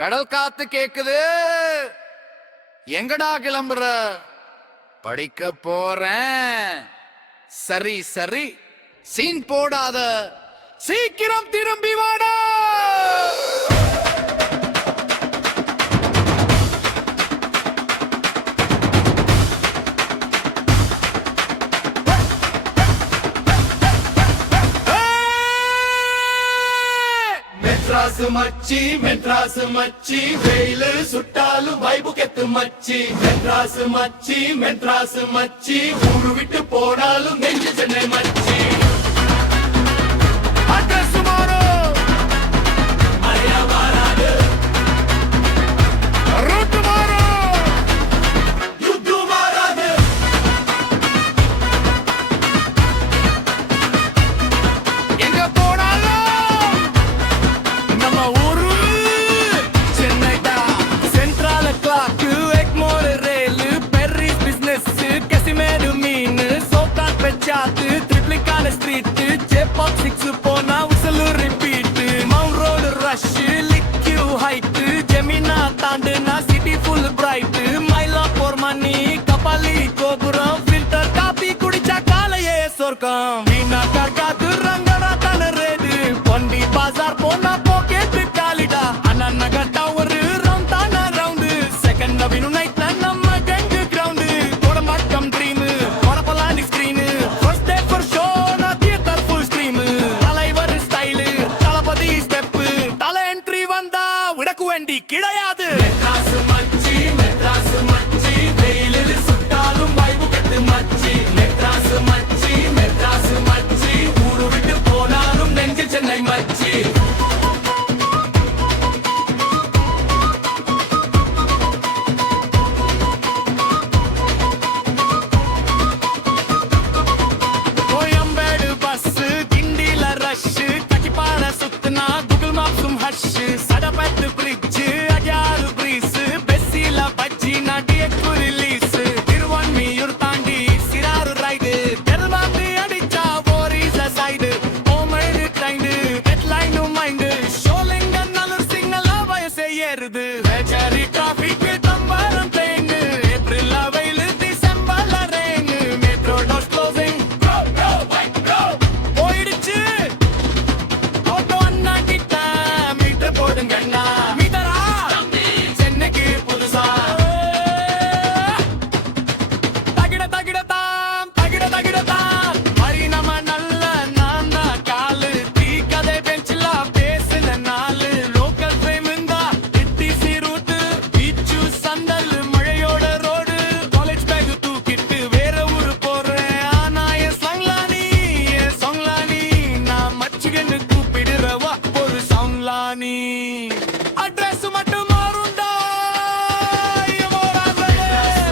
கடல் காத்து கேக்குது. எங்கடா கிளம்புற? படிக்க போறேன். சரி சரி, சீன் போடாத, சீக்கிரம் திரும்பி வாடா. மெட்ராஸ் மச்சி மெட்ராஸ் மச்சி, வெயிலு சுட்டாலும் வைபு கெத்து மச்சி. மெட்ராஸ் மச்சி மெட்ராஸ் மச்சி, ஊரு விட்டு போனாலும் நெஞ்சு சென்னை மச்சி. அட்ரஸ் மாறு, மழையா மாறாது, ரூட் மாறு, யுத்து மாறாது. எங்க போனாலும் நம்ம ஊரு சென்னைடா. Central clock, Egmore rail, Parry business, Kasimedu மீன், சோப்டான் பெச்சாத்து, ட்ரிப்ளிகான ஸ்ட்ரீட், ஜேபாக் 6 போனா உசலு ரிப்பீட், மவுண்ட் ரோடு ரஷ், லிக்யூ ஹைட், ஜெமினா தாண்டுனா சிட்டி ஃபுல் பிரைட், மயிலாப்பூர் மணி, கபாலி கோபுரம், ஃபில்டர் காபி குடிச்சா காலையே சொர்க்கம். வீணா காக்காத்து ரங்கடா தான ரேடு, பொண்டி பாசார் போனா போக்கெட்டு காலிடா. அண்ணா நகர் டவர் ரவுண்ட் தான ரவுண்டு, செகண்ட் நவீனு நைட்ல நம்ம கெங்கு கிரவுண்டு. கோடம்பாக்கம் ட்ரீம், கொடப்பலாண்டி screen, first day first show நான் theatre full stream. Thalaivar style, Thalapathy step, Thala entry வந்தா விடக்கு வேண்டி கிடையாது. மெட்ராஸ் மச்சி மெட்ராஸ் மச்சி, வெயிலு சுட்டாலும் வைபு கெத்து மச்சி. மெட்ராஸ் மச்சி மெட்ராஸ் மச்சி, ஊரு விட்டு போனாலும் நெஞ்சு சென்னை மச்சி. கோயம்பேடு பஸ், கிண்டில ரஷ், கட்டிப்பாட சுத்துனா கூகுள் மாப்ஸும் ஹஷ். சடபத்து பிரிட்ஜ், அஜாரு பிரீஸ், பெஸ்ஸில பஜ்ஜி நாட்டியக்கு ரிலீஸ். திருவான்மியூர் தாண்டி சிறாரு ரைடு, தெருவாந்தி அடிச்சா போரீச சைடு. ஓமைடு trend, headline mind, Sholinganallur signal வயசே ஏறுது. Velachery traffic Tambaram train, April வெயில் டிசம்பர்ல ரெயின். மெட்ரோ டோர்ஸ் க்ளோசிங் போயிடுச்சு. ஆட்டோ அண்ணா கிட்ட மீட்டர் போடுங்கண்ணா. மீட்டரா சென்னைக்கு புதுசா. தகிட தகிட தாம், தகிட தகிட தாம். மரி நம்ம நல்ல நான் தான் காலு, டீ கதை பெஞ்சில பேசுன நாலு. லோக்கல் ட்ரெயின் இருந்தா டிடிசி ரூட்டு, பீச்சு சந்தல், மழையோட ரோடு. காலேஜ் பேக் தூக்கிட்டு வேற ஊரு போறேன். ஆனா என் சங்லானி, என் சொங்லானி, நான் மச்சிகன்னு கூப்பிடுறவா ஒரு சங்லானி. அட்ரஸ் மட்டும் மாறுண்டா,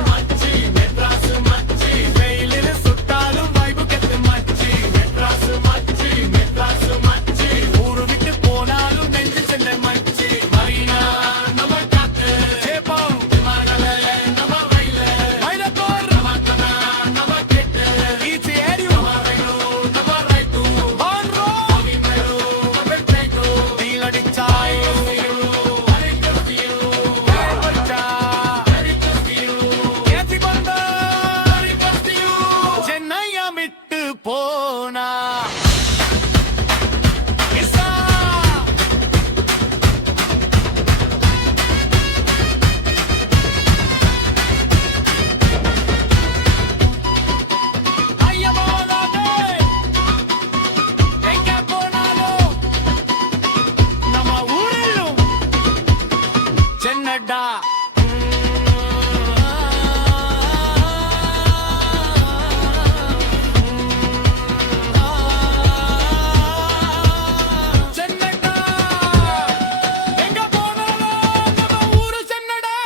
மச்சி மெட்ராஸ் மச்சி, வெயிலில் சுட்டாலும் வைபு கெத்து மச்சி. மெட்ராஸ் மச்சி மெட்ராஸ் மச்சி, ஊரு விட்டு போனாலும் நெஞ்சு சென்னை மச்சி. மரீனா நம்ம காத்து, சேப்பம், மகளே நம்ம வயல, மயிலத்தோர், நமக்கனா நம்ம கெட்டு, ஈச்சி ஏரியும், மறைனோ நம்ம ரைட்டு, பான்ரோ, அவிமேரு நம்ம பேட்டோ. தீலடிச்சாய், வேர்வடிச்சா, ஏத்தி பந்தா, சென்னைய விட்டு போனா. இசா, ஐயா போலாதே, எங்க போனாலும் நம்ம ஊரிலும் சென்னடா. சென்னடா, எங்க போனாலும் நம்ம ஊரு சென்னடா.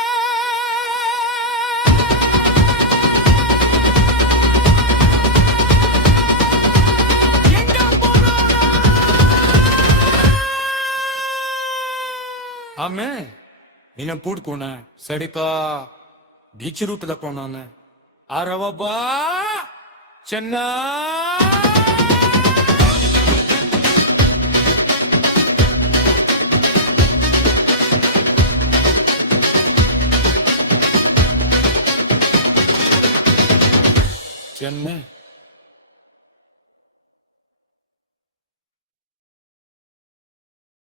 எங்க போனாலும் ಆಮೆ ನೀನ ಪೂಡ್ಕೋಣ ಸಡಿತಾ ಬೀಚ್ ರೂಟದ ಕೋಣ ಆರವಬ್ಬಾ ಚೆನ್ನ சென்னை